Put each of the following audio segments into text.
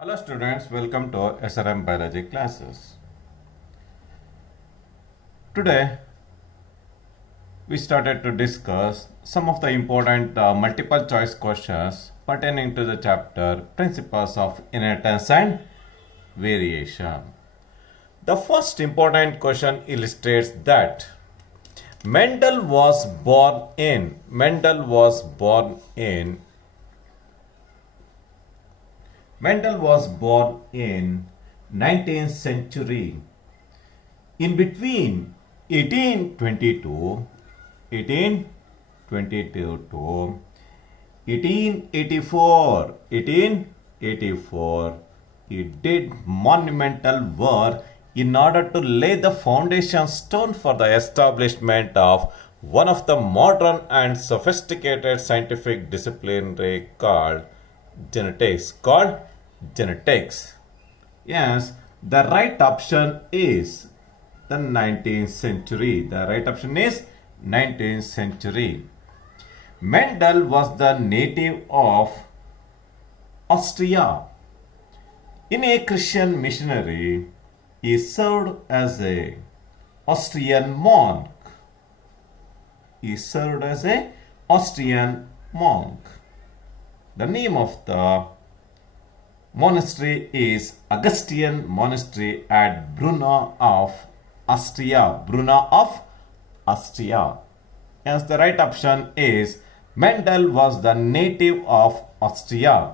Hello students, welcome to SRM Biology classes. Today we started to discuss some of the important multiple choice questions pertaining to the chapter Principles of Inheritance and Variation. The first important question illustrates that Mendel was born in 19th century. In between 1822 to 1884, he did monumental work in order to lay the foundation stone for the establishment of one of the modern and sophisticated scientific discipline called genetics. Yes, the right option is the 19th century. The right option is 19th century. Mendel was the native of Austria. In a Christian missionary, he served as a Austrian monk. The name of the monastery is Augustinian Monastery at Brunna of Austria. Yes, the right option is Mendel was the native of Austria.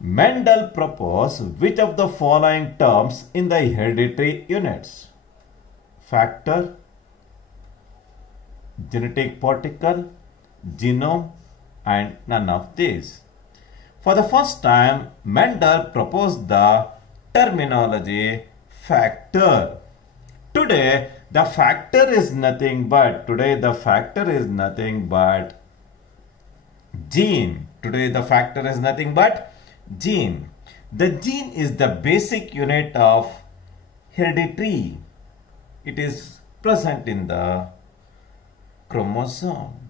Mendel proposed which of the following terms in the hereditary units? Factor, genetic particle, genome, and none of these. For the first time, Mendel proposed the terminology factor. Today, the factor is nothing but gene. The gene is the basic unit of heredity. It is present in the chromosome.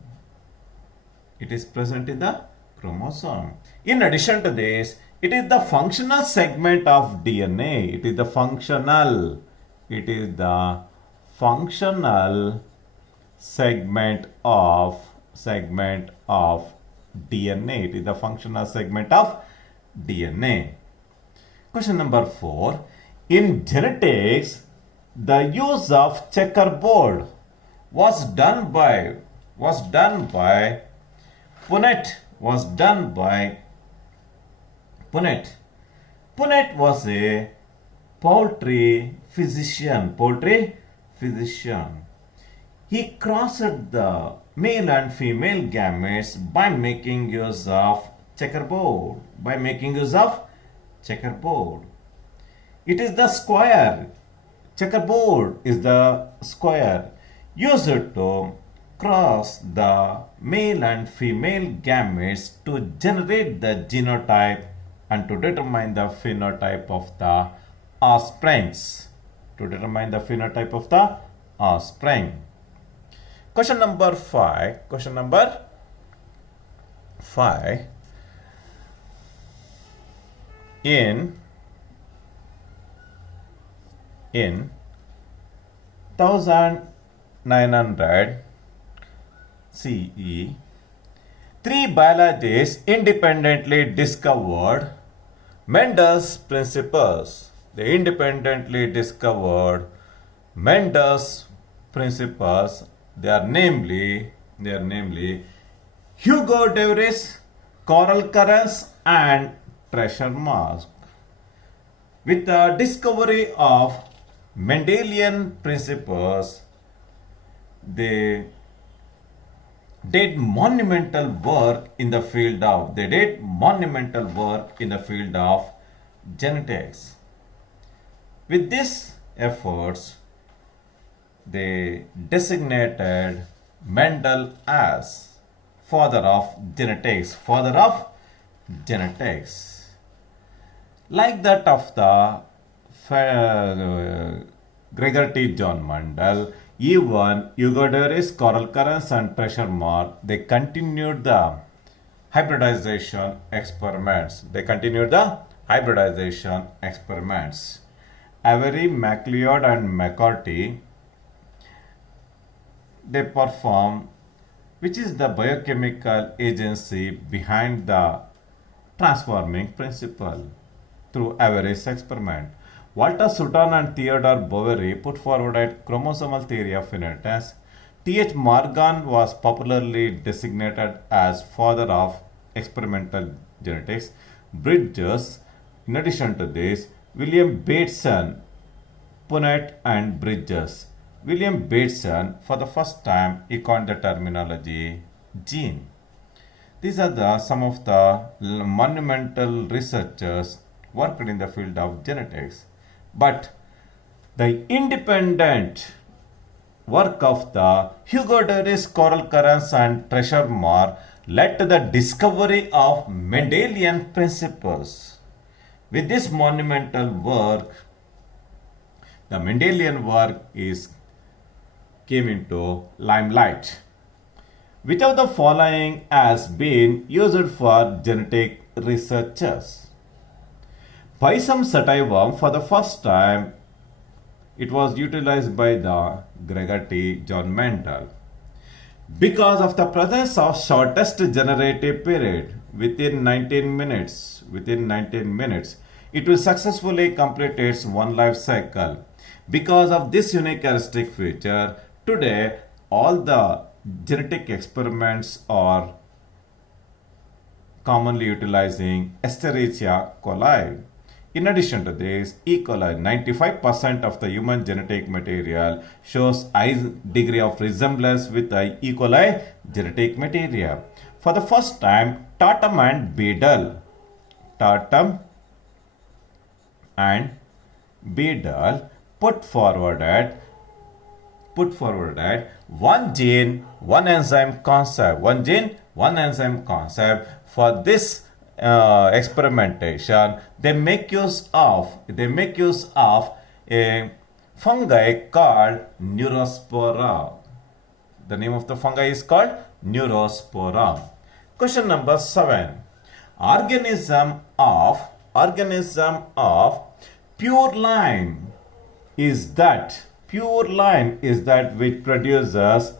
In addition to this, it is the functional segment of DNA. It is the functional segment of DNA. Question number 4. In genetics, the use of checkerboard was done by Punnett. Punnett was a poultry physician. He crossed the male and female gametes by making use of checkerboard. It is the square. Checkerboard is the square used to cross the male and female gametes to generate the genotype and to determine the phenotype of the offspring. Question number 5. In 1900 CE, three biologists independently discovered Mendel's principles. They are namely Hugo de Vries, Coral Currens, and Treasure Mask. With the discovery of Mendelian principles, they did monumental work in the field of genetics. With these efforts, they designated Mendel as father of genetics. Like that of the Gregor T. John Mendel, even Hugo de Vries, Coral Currens, and Treasure Mask, they continued the hybridization experiments. hybridization experiments. Avery, MacLeod and McCarthy, they perform, which is the biochemical agency behind the transforming principle through Avery's experiment. Walter Sutton and Theodore Boveri put forward a chromosomal theory of inheritance. T.H. Morgan was popularly designated as father of experimental genetics. Bridges, in addition to this, William Bateson, Punnett and Bridges. William Bateson, for the first time, he coined the terminology gene. These are some of the monumental researchers worked in the field of genetics. But the independent work of the Hugo Duris, Coral Currens and Treasure Moore led to the discovery of Mendelian principles. With this monumental work, the Mendelian work came into limelight. Which of the following has been used for genetic researches? Pisum sativum, for the first time, it was utilized by the Gregor T. John Mendel. Because of the presence of shortest generative period within 19 minutes, it will successfully complete its one life cycle. Because of this unique characteristic feature, today all the genetic experiments are commonly utilizing Escherichia coli. In addition to this, E. coli, 95% of the human genetic material shows high degree of resemblance with the E. coli genetic material. For the first time, Tatum and Beadle put forward that one gene, one enzyme concept. For this experimentation, they make use of a fungi called Neurospora. The name of the fungi is called Neurospora. Question number 7. Organism of pure line is that which produces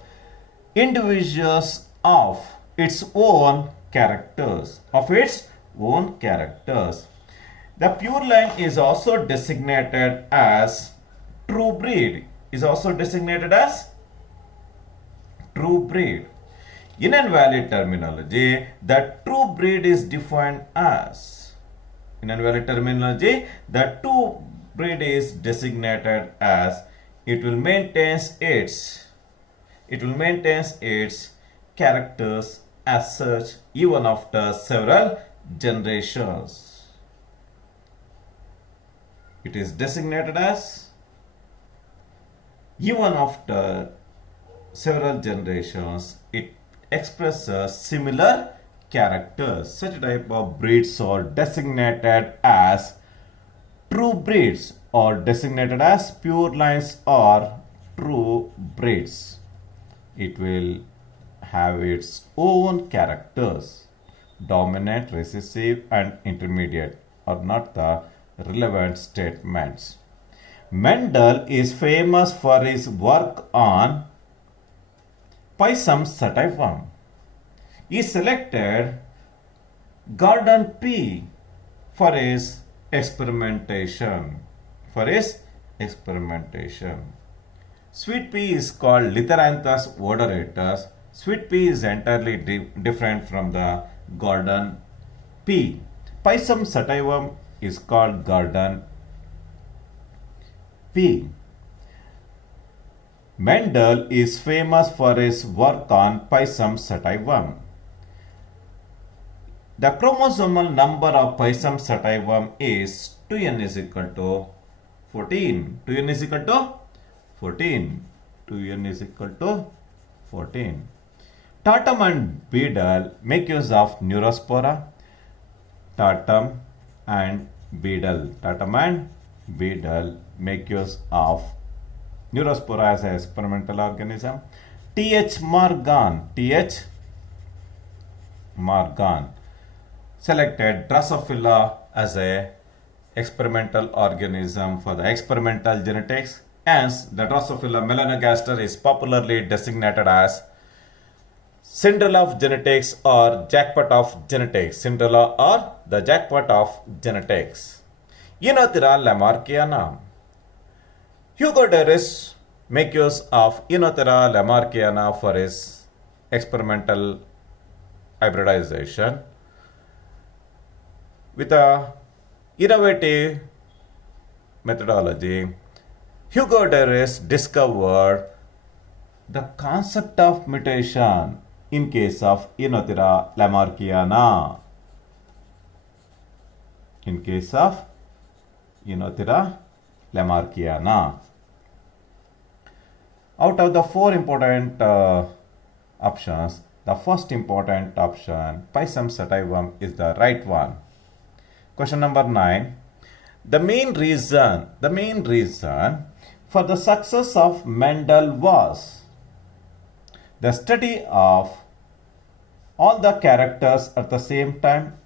individuals of its own characters. The pure line is also designated as true breed. In invalid terminology, the true breed is defined as. Designated as it will maintain its characters as such even after several generations. It is designated as even after several generations, it expresses similar characters. Such type of breeds are designated as true breeds or designated as pure lines or true breeds. It will have its own characters. Dominant, recessive and intermediate are not the relevant statements. Mendel is famous for his work on Pisum sativum. He selected Gordon P for his experimentation. Sweet pea is called Lithoranthus odoratus. Sweet pea is entirely different from the Gordon P. Pisum sativum is called Gordon P. Mendel is famous for his work on Pisum sativum. The chromosomal number of Pisum sativum is 2n is equal to 14. 2n is equal to 14. Tatum and Beadle make use of Neurospora. Tatum and Beadle make use of Neurospora as an experimental organism. T.H. Morgan selected Drosophila as a experimental organism for the experimental genetics. Hence, the Drosophila melanogaster is popularly designated as Cinderella of genetics or jackpot of genetics. Cinderella or the jackpot of genetics. Oenothera lamarckiana. Hugo Deris make use of Oenothera lamarckiana for his experimental hybridization with a innovative methodology. Hugo Deris discovered the concept of mutation in case of Oenothera lamarckiana. In case of Oenothera lamarckiana. Out of the four important options, the first important option, Pisum sativum, is the right one. Question number 9. The main reason for the success of Mendel was the study of all the characters at the same time.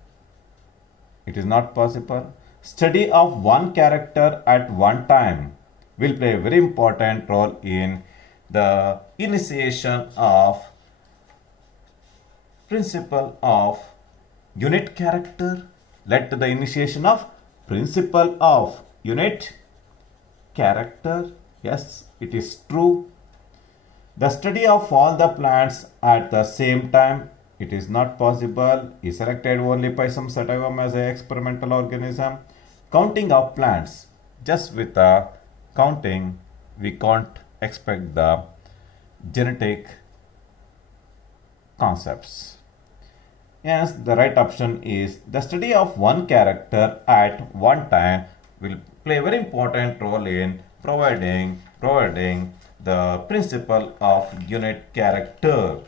It is not possible. Study of one character at one time will play a very important role in the initiation of principle of unit character, led to the initiation of principle of unit character. Yes, it is true. The study of all the plants at the same time, it is not possible. He selected only Pisum sativum as an experimental organism. Counting of plants, just with the counting, we can't expect the genetic concepts. Yes, the right option is the study of one character at one time will play a very important role in providing the principle of unit character.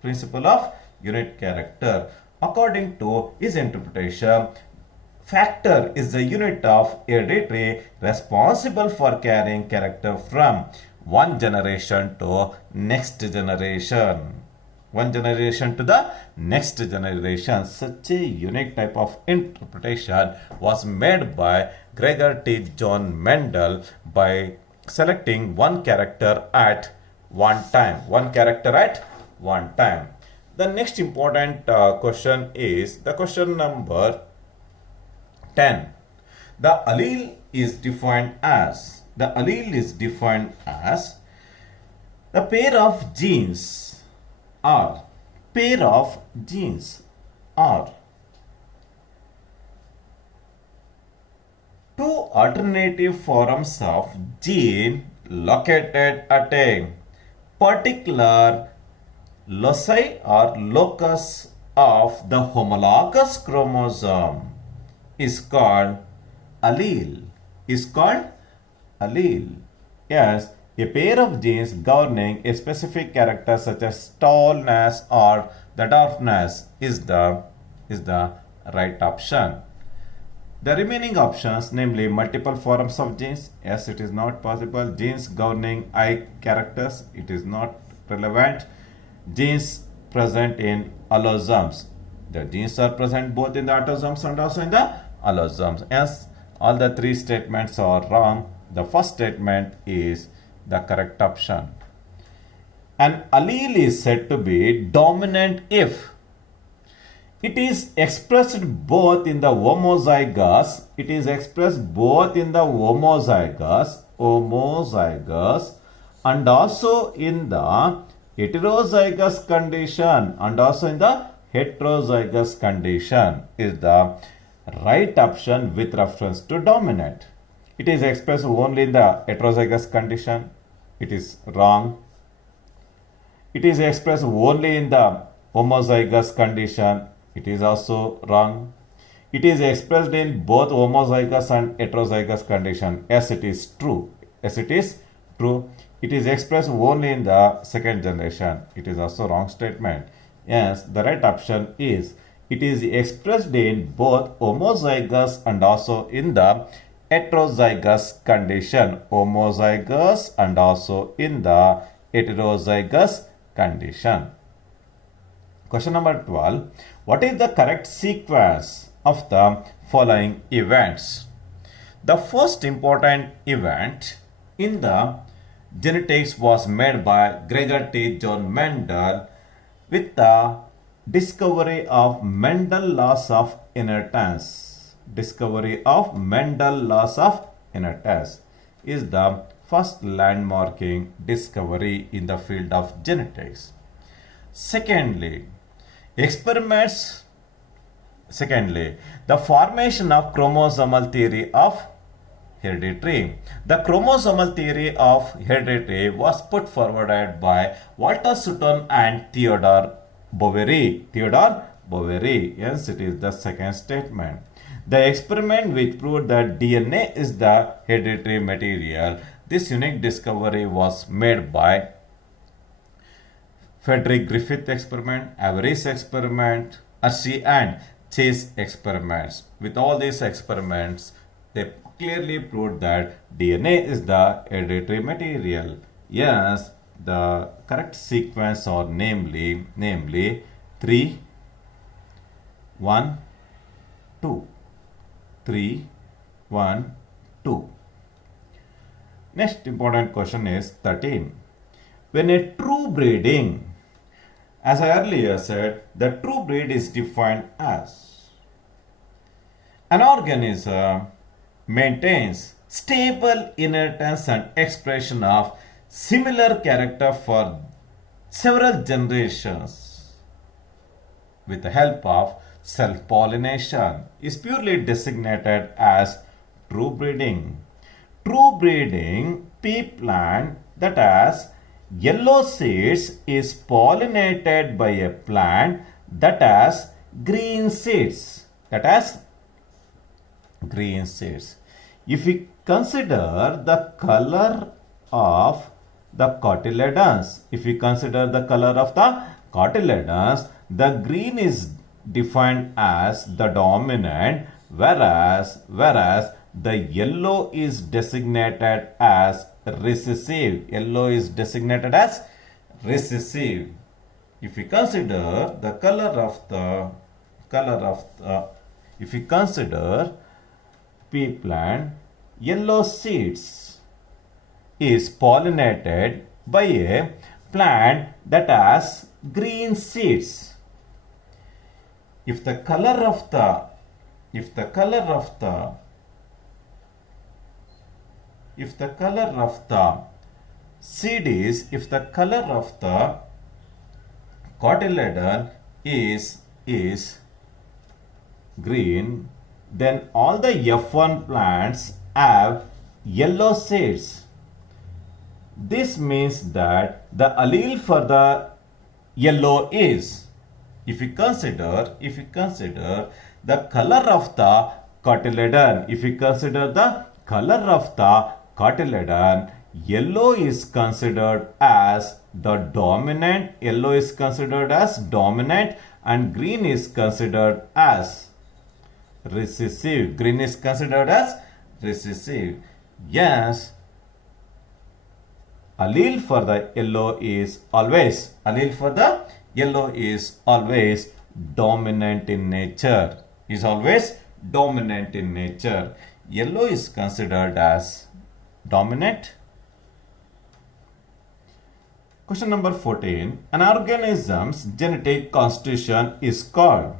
Principle of unit character. According to his interpretation, factor is the unit of heredity responsible for carrying character from one generation to next generation. One generation to the next generation. Such a unique type of interpretation was made by Gregor T. John Mendel by selecting one character at one time. One character at one time. The next important question is the question number 10. The allele is defined as the pair of genes or two alternative forms of gene located at a particular loci or locus of the homologous chromosome is called allele. Yes, a pair of genes governing a specific character such as tallness or the dwarfness is the right option. The remaining options, namely multiple forms of genes, yes, it is not possible. Genes governing eye characters, it is not relevant. Genes present in allosomes. The genes are present both in the autosomes and also in the allosomes. Yes, all the three statements are wrong. The first statement is the correct option. An allele is said to be dominant if it is expressed both in the homozygous and also in the heterozygous condition is the right option with reference to dominant. It is expressed only in the heterozygous condition. It is wrong. It is expressed only in the homozygous condition. It is also wrong. It is expressed in both homozygous and heterozygous condition. Yes, it is true. It is expressed only in the second generation. It is also wrong statement. Yes, the right option is it is expressed in both homozygous and also in the heterozygous condition. Homozygous and also in the heterozygous condition. Question number 12. What is the correct sequence of the following events. The first important event in the genetics was made by Gregor T. John Mendel with the discovery of Mendel laws of inheritance. Discovery of Mendel laws of inheritance is the first landmarking discovery in the field of genetics. Secondly, experiments. Secondly, the formation of chromosomal theory of hereditary. The chromosomal theory of hereditary was put forward by Walter Sutton and Theodore Boveri. Theodore Boveri. Yes, it is the second statement. The experiment which proved that DNA is the hereditary material. This unique discovery was made by Frederick Griffith experiment, Avery's experiment, Hershey and Chase experiments. With all these experiments, they clearly proved that DNA is the hereditary material. Yes, the correct sequence are namely 3, 1, 2. 3, 1, 2. Next important question is 13. When a true breeding, as I earlier said, the true breed is defined as an organism maintains stable inheritance and expression of similar character for several generations with the help of self-pollination is purely designated as true breeding. True breeding pea plant that has yellow seeds is pollinated by a plant that has green seeds. If we consider the color of the cotyledons, the green is defined as the dominant, whereas the yellow is designated as recessive. If we consider the if we consider pea plant, yellow seeds is pollinated by a plant that has green seeds. If the color of the cotyledon is green, then all the F1 plants have yellow seeds. This means that the allele for the yellow is, if we consider the color of the cotyledon, yellow is considered as the dominant, and green is considered as recessive. Yes, allele for the yellow is always dominant in nature. Yellow is considered as dominant. Question number 14. An organism's genetic constitution is called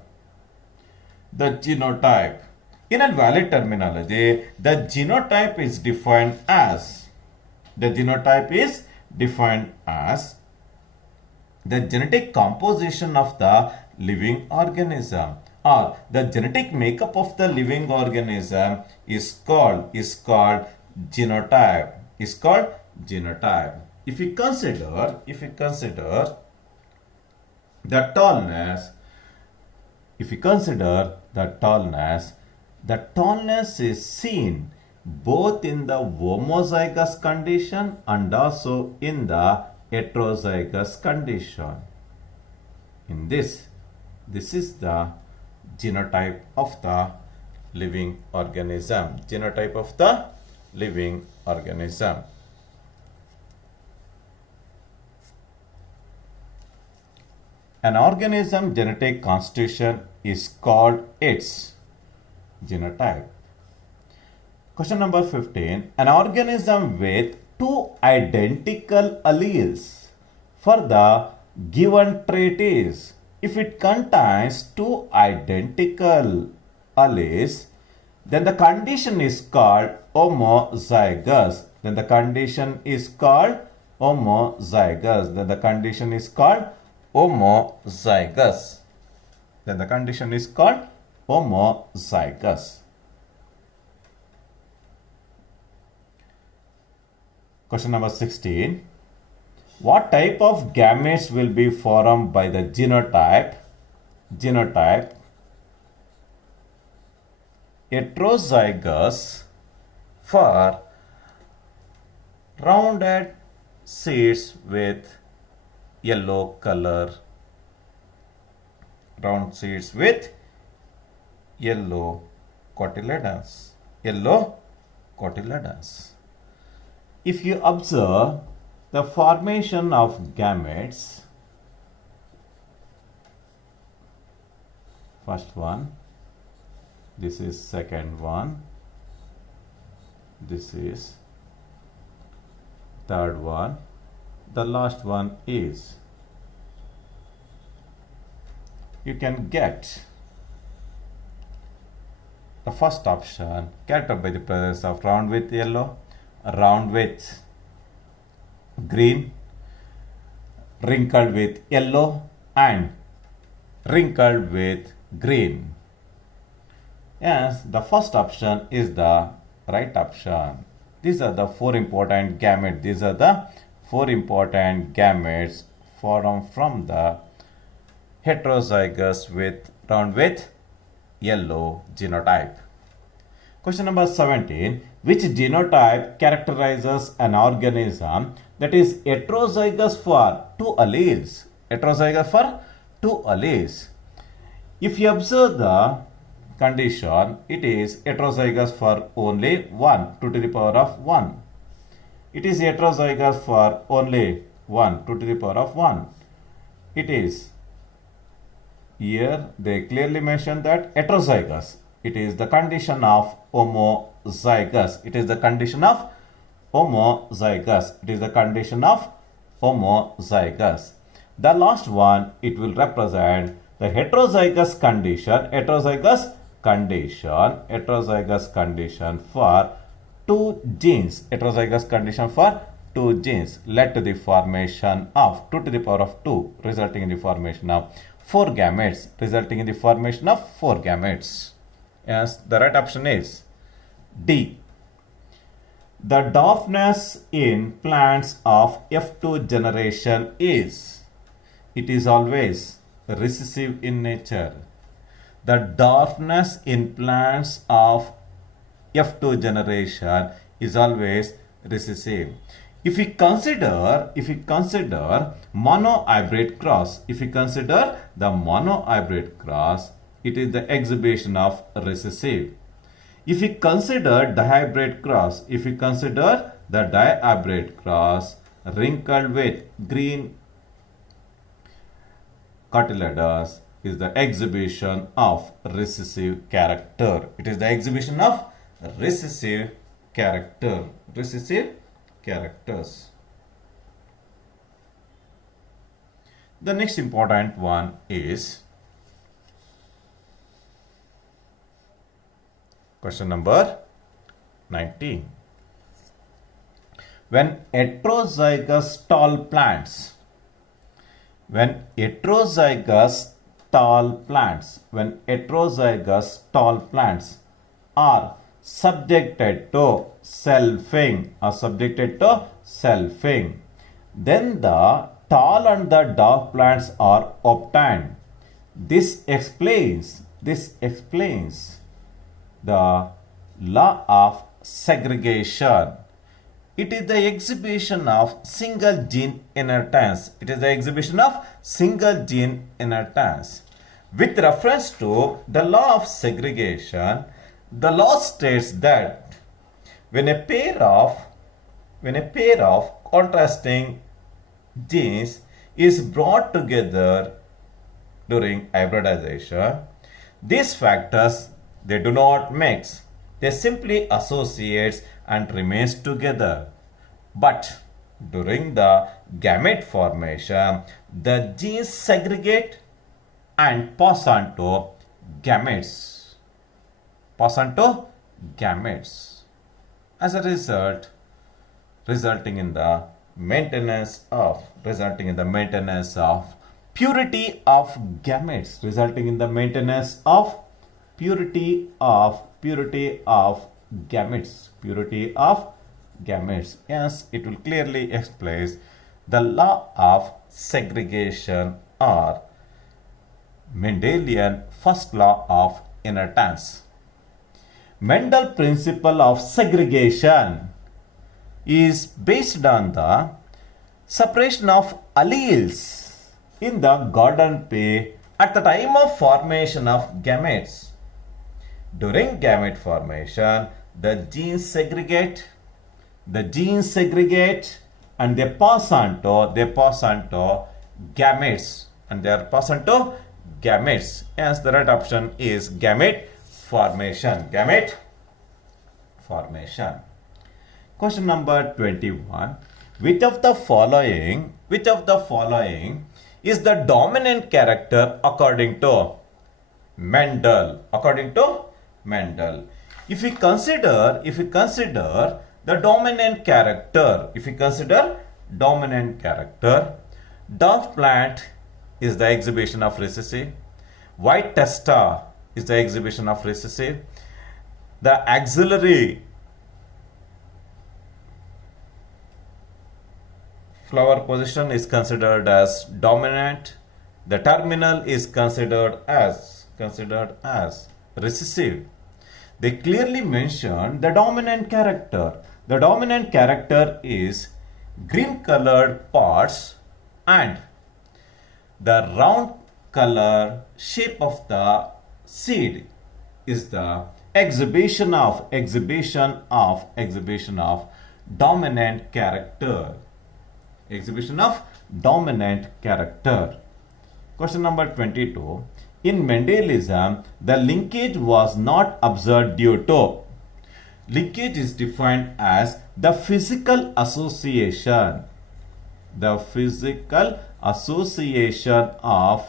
the genotype. In a valid terminology, the genotype is defined as the genetic composition of the living organism, or the genetic makeup of the living organism is called genotype. If we consider the tallness, the tallness is seen both in the homozygous condition and also in the heterozygous condition. In this is the genotype of the living organism. An organism genetic constitution is called its genotype. Question number 15. An organism with two identical alleles for the given trait is, if it contains two identical alleles, then the condition is called homozygous. Then the condition is called homozygous. Then the condition is called homozygous. Then the condition is called homozygous. Question number 16. What type of gametes will be formed by the genotype? Genotype heterozygous for rounded seeds with yellow color. Round seeds with yellow cotyledons. Yellow cotyledons. If you observe the formation of gametes, first one, this is second one, this is third one, the last one is, you can get the first option characterized by the presence of round with yellow, round with green, wrinkled with yellow, and wrinkled with green. Yes, the first option is the right option. These are the four important gametes. These are the four important gametes formed from the heterozygous with round with yellow genotype. Question number 17. Which genotype characterizes an organism that is heterozygous for two alleles? Heterozygous for two alleles. If you observe the condition, it is heterozygous for only 1, 2 to the power of 1. It is heterozygous for only 1, 2 to the power of 1. It is, here they clearly mention that heterozygous. It is the condition of homozygous. It is the condition of homozygous. It is the condition of homozygous. The last one, it will represent the heterozygous condition. Heterozygous condition for two genes. Heterozygous condition for two genes led to the formation of 2 to the power of 2, resulting in the formation of 4 gametes. Resulting in the formation of 4 gametes. Yes, the right option is D. The dwarfness in plants of F2 generation is, it is always recessive in nature. The dwarfness in plants of F2 generation is always recessive. If we consider monohybrid cross, if we consider the monohybrid cross, it is the exhibition of recessive. If we consider dihybrid cross, wrinkled with green cotyledons is the exhibition of recessive character. It is the exhibition of recessive character. Recessive characters. The next important one is question number 19. When heterozygous tall plants are subjected to selfing, then the tall and the dwarf plants are obtained. This explains the law of segregation. It is the exhibition of single gene inheritance. With reference to the law of segregation, the law states that when a pair of contrasting genes is brought together during hybridization, these factors They do not mix. They simply associate and remains together. But during the gamete formation, the genes segregate and pass on to gametes. Pass on to gametes. As a result, resulting in the maintenance of purity of gametes, resulting in the maintenance of purity of gametes. Yes, it will clearly explain the law of segregation or Mendelian first law of inheritance. Mendel principle of segregation is based on the separation of alleles in the garden pea at the time of formation of gametes. During gamete formation, the genes segregate and they pass on to gametes, and they are passed on to gametes. Yes, the right option is gamete formation. Question number 21. Which of the following is the dominant character according to Mendel? If we consider the dominant character, dwarf plant is the exhibition of recessive. White testa is the exhibition of recessive. The axillary flower position is considered as dominant. The terminal is considered as recessive. They clearly mention the dominant character. The dominant character is green colored parts and the round color shape of the seed is the exhibition of dominant character. Question number 22. In Mendelism, the linkage was not observed due to. Linkage is defined as the physical association. The physical association of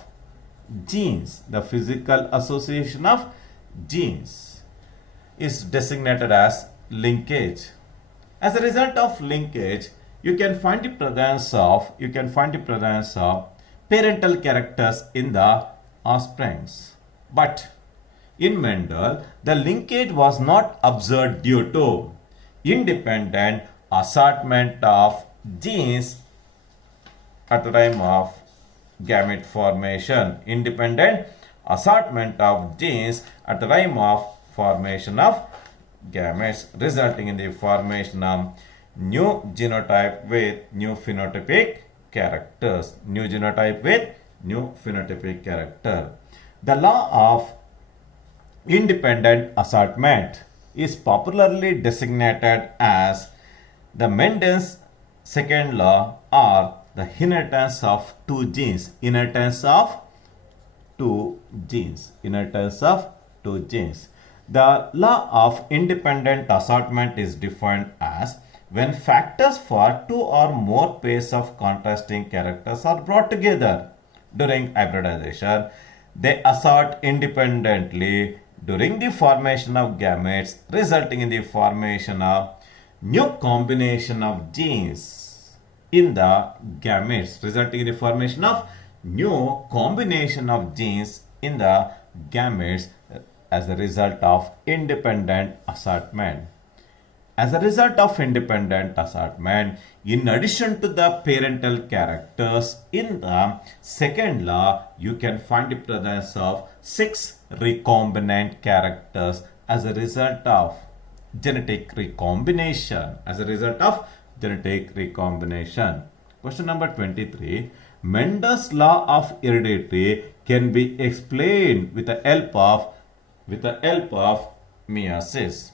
genes. The physical association of genes is designated as linkage. As a result of linkage, you can find the presence of parental characters in the offsprings. But in Mendel, the linkage was not observed due to independent assortment of genes at the time of gamete formation. Independent assortment of genes at the time of formation of gametes, resulting in the formation of new genotype with new phenotypic characters. The law of independent assortment is popularly designated as the Mendel's second law, or the inheritance of two genes. The law of independent assortment is defined as when factors for two or more pairs of contrasting characters are brought together during hybridization, they assort independently during the formation of gametes, resulting in the formation of new combination of genes in the gametes, as a result of independent assortment. As a result of independent assortment, in addition to the parental characters, in the second law, you can find the presence of 6 recombinant characters as a result of genetic recombination. Question number 23. Mendel's law of heredity can be explained with the help of meiosis.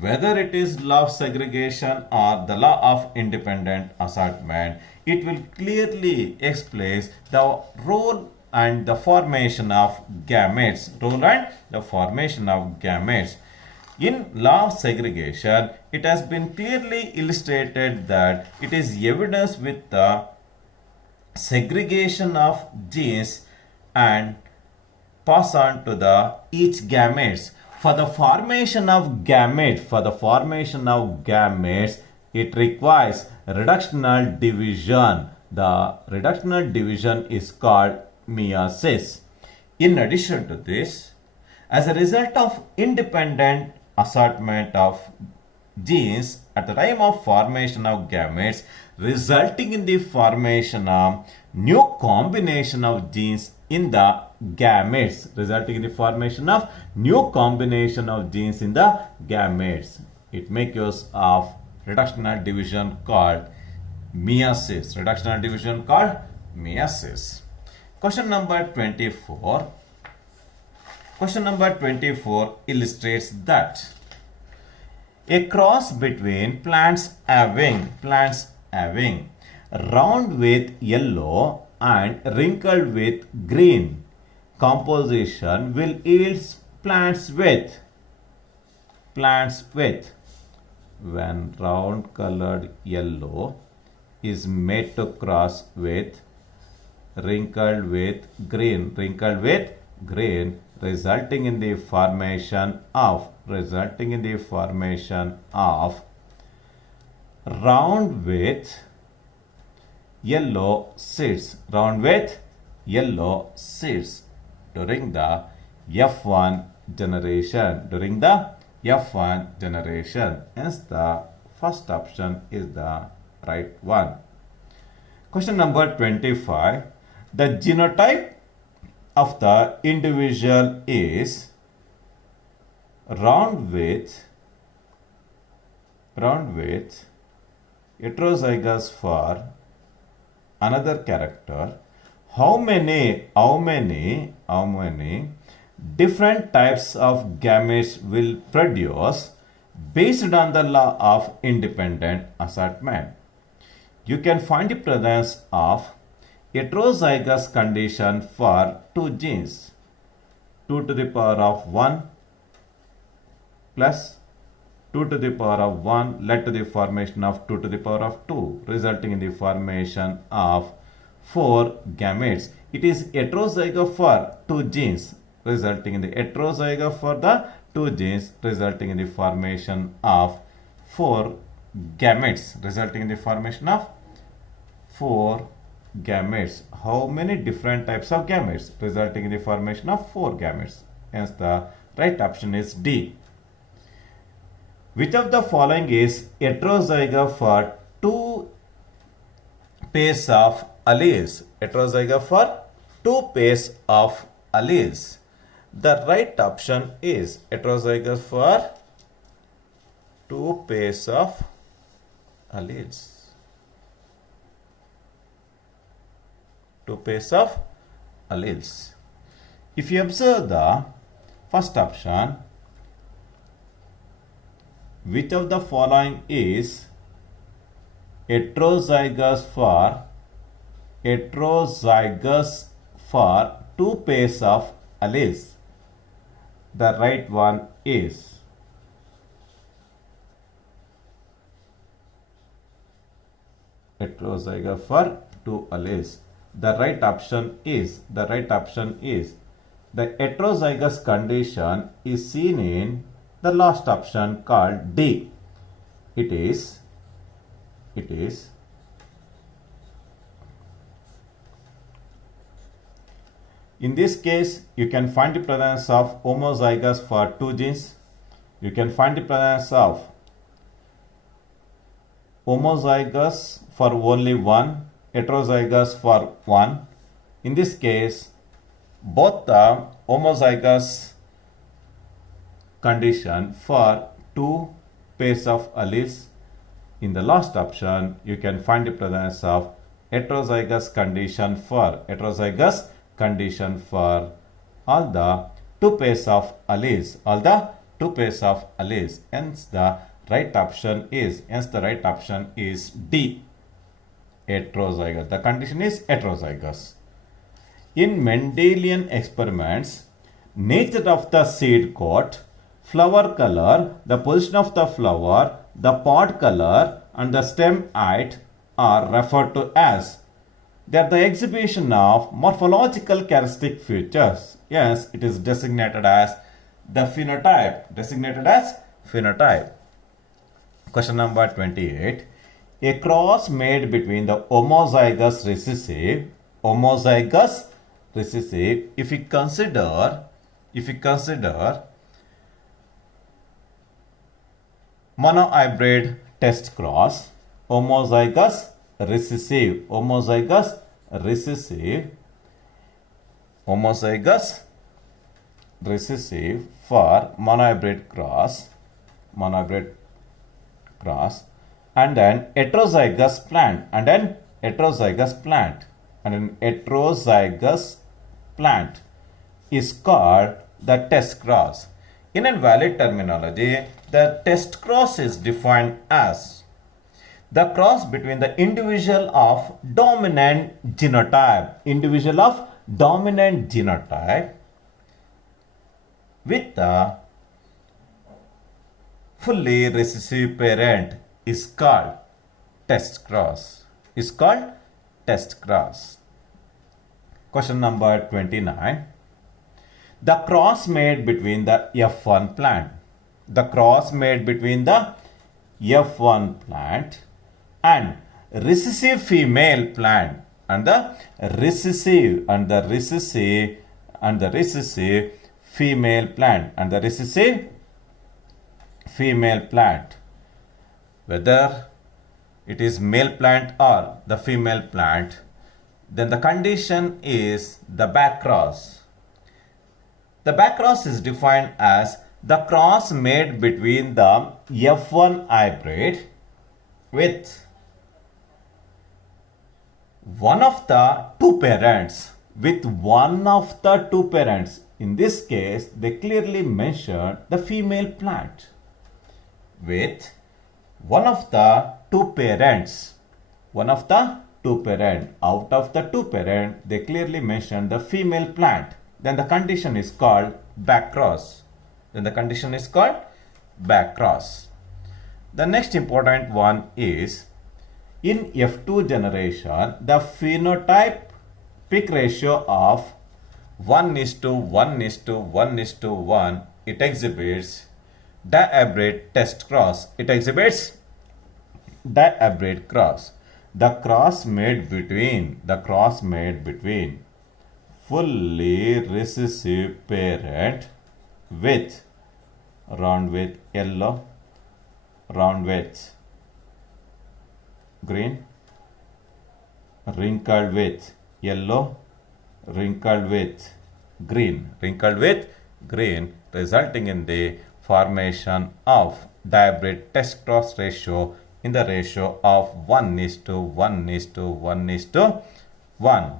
Whether it is law of segregation or the law of independent assortment, it will clearly explain the role and the formation of gametes. Role and the formation of gametes. In law of segregation, it has been clearly illustrated that it is evidence with the segregation of genes and pass on to the each gametes. For the formation of gametes, it requires reductional division. The reductional division is called meiosis. In addition to this, as a result of independent assortment of genes at the time of formation of gametes, resulting in the formation of new combination of genes in the gametes, it makes use of reductional division called meiosis. Question number 24. Question number 24 illustrates that a cross between plants having round with yellow and wrinkled with green composition will yield plants with when round colored yellow is made to cross with wrinkled with green, resulting in the formation of round with yellow seeds, during the F1 generation. Hence, the first option is the right one. Question number 25. The genotype of the individual is round with heterozygous for another character. How many different types of gametes will produce based on the law of independent assortment? You can find the presence of heterozygous condition for two genes, 2 to the power of 1 plus 2 to the power of 1 led to the formation of 2 to the power of 2, resulting in the formation of 4 gametes. It is heterozygote for two genes, resulting in the formation of 4 gametes, How many different types of gametes? Resulting in the formation of 4 gametes. Hence, the right option is D. Which of the following is heterozygote for 2 pairs of alleles? The right option is heterozygous for 2 pairs of alleles. If you observe the first option, which of the following is heterozygous for 2 pairs of alleles? The right one is heterozygous for 2 alleles. The right option is the heterozygous condition is seen in the last option called D. It is in this case, you can find the presence of homozygous for 2 genes. You can find the presence of homozygous for only 1, heterozygous for 1. In this case, both the homozygous condition for 2 pairs of alleles. In the last option, you can find the presence of heterozygous condition for all the 2 pairs of alleles. Hence, the right option is D. Heterozygous. The condition is heterozygous. In Mendelian experiments, nature of the seed coat, flower color, the position of the flower, the pod color, and the stem height are referred to as. They are the exhibition of morphological characteristic features. Yes, it is designated as the phenotype. Designated as phenotype. Question number 28. A cross made between the homozygous recessive, if we consider monohybrid test cross, homozygous recessive for monohybrid cross, and then heterozygous plant, and an heterozygous plant is called the test cross. In a valid terminology, the test cross is defined as the cross between the individual of dominant genotype with the fully recessive parent is called test cross. Question number 29. The cross made between the F1 plant. And recessive female plant and the recessive female plant, whether it is male plant or the female plant, then the condition is the back cross. The back cross is defined as the cross made between the F1 hybrid with one of the two parents. In this case, they clearly mentioned the female plant. With one of the two parents. Out of the two parents, they clearly mentioned the female plant. Then the condition is called back cross. The next important one is, in F2 generation, the phenotypic ratio of 1:1:1:1, it exhibits dihybrid test cross. The cross made between fully recessive parent with round with yellow, round with green, wrinkled with yellow, wrinkled with green, resulting in the formation of dihybrid test cross ratio in the ratio of 1:1:1:1.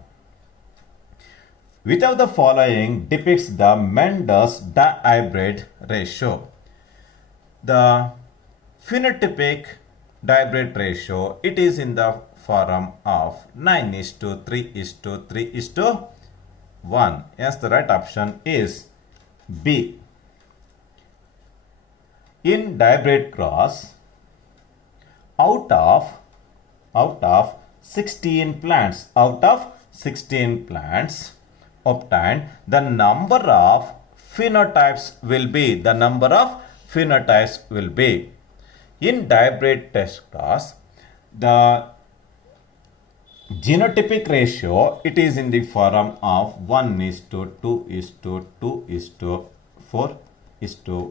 Which of the following depicts the Mendes dihybrid ratio? The phenotypic dihybrid ratio, it is in the form of 9:3:3:1. Yes, the right option is B. In dihybrid cross, out of 16 plants obtained, the number of phenotypes will be, in dihybrid test cross, the genotypic ratio, it is in the form of 1:2:2:4:1:2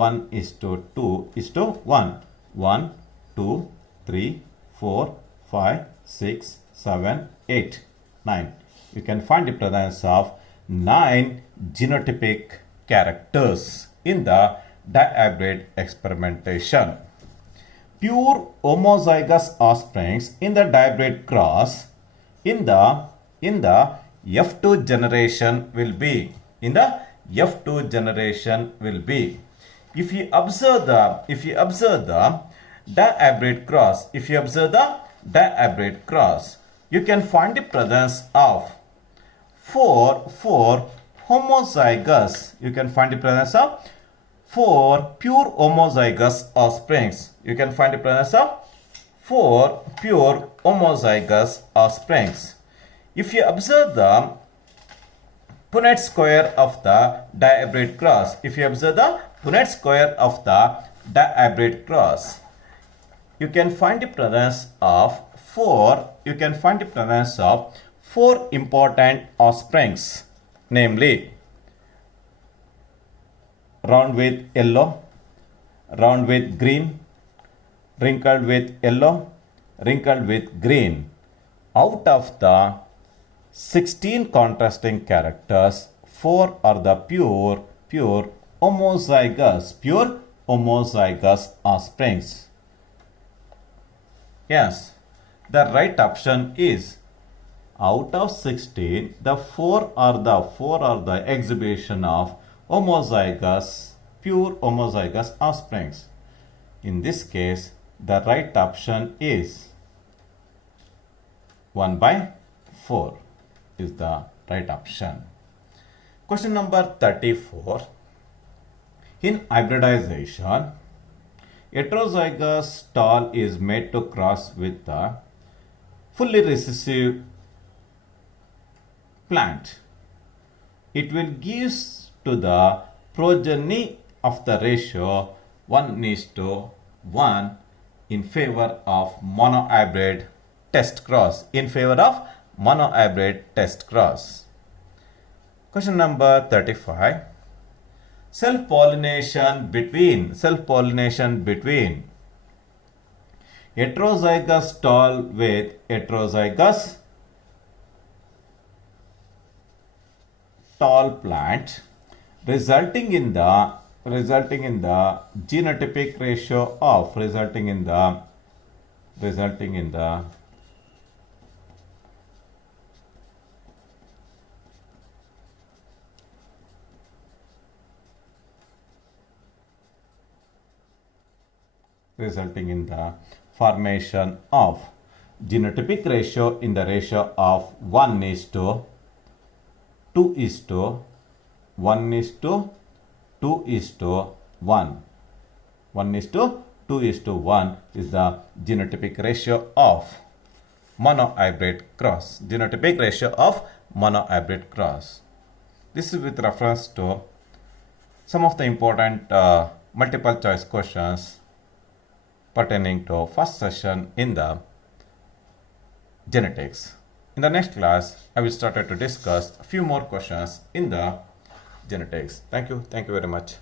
1:2:1. 1, 2, 3, 4, 5, 6, 7, 8, 9. You can find the presence of 9 genotypic characters in the dihybrid experimentation. Pure homozygous offsprings in the dihybrid cross in the F2 generation will be. If you observe the dihybrid cross, you can find the presence of four homozygous. You can find the presence of 4 pure homozygous offsprings. You can find the presence of 4 pure homozygous offsprings. If you observe the Punnett square of the dihybrid cross, if you observe the Punnett square of the dihybrid cross, you can find the presence of four important offsprings, namely round with yellow, round with green, wrinkled with yellow, wrinkled with green. Out of the 16 contrasting characters, 4 are the pure homozygous offsprings. Yes, the right option is out of 16, the 4 are the exhibition of pure homozygous offsprings. In this case, the right option is 1/4 is the right option. Question number 34. In hybridization, heterozygous stall is made to cross with the fully recessive plant. It will give to the progeny of the ratio 1:1 in favor of monohybrid test cross. Question number 35. Self-pollination between heterozygous stall with heterozygous tall plant resulting in the genotypic ratio of formation of genotypic ratio in the ratio of 1:2:1 1:2:1 is the genotypic ratio of monohybrid cross. This is with reference to some of the important multiple choice questions pertaining to first session in the genetics. In the next class, I will start to discuss a few more questions in the genetics. Thank you very much.